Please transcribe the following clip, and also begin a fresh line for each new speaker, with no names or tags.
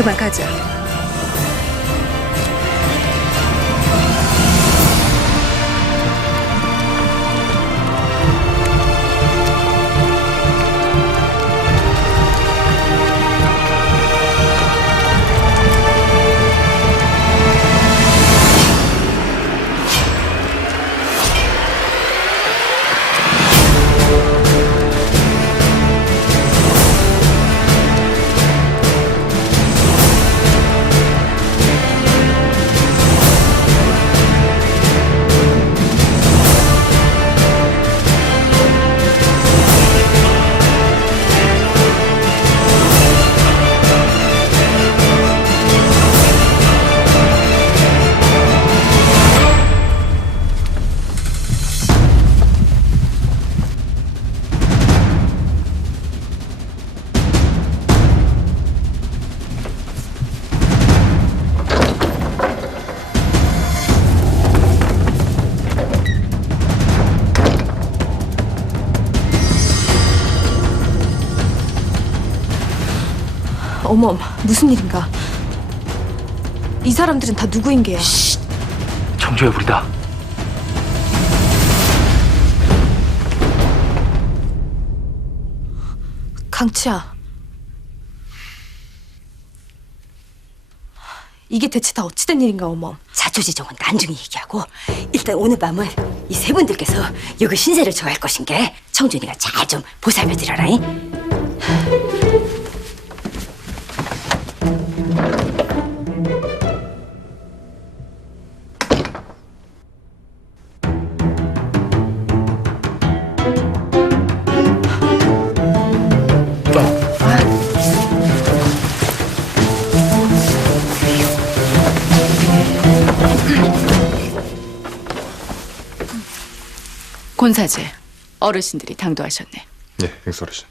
그만 가자. 어머, 무슨 일인가? 이 사람들은 다 누구인 게야?
청주의 불이다.
강치야. 이게 대체 다 어찌된 일인가, 어머.
사초지종은 나중에 얘기하고 일단 오늘 밤은 이 세 분들께서 여기 신세를 져할 것인 게 청준이가 잘 좀 보살펴 드려라잉.
곤사제 어르신들이 당도하셨네.
예, 행설하신.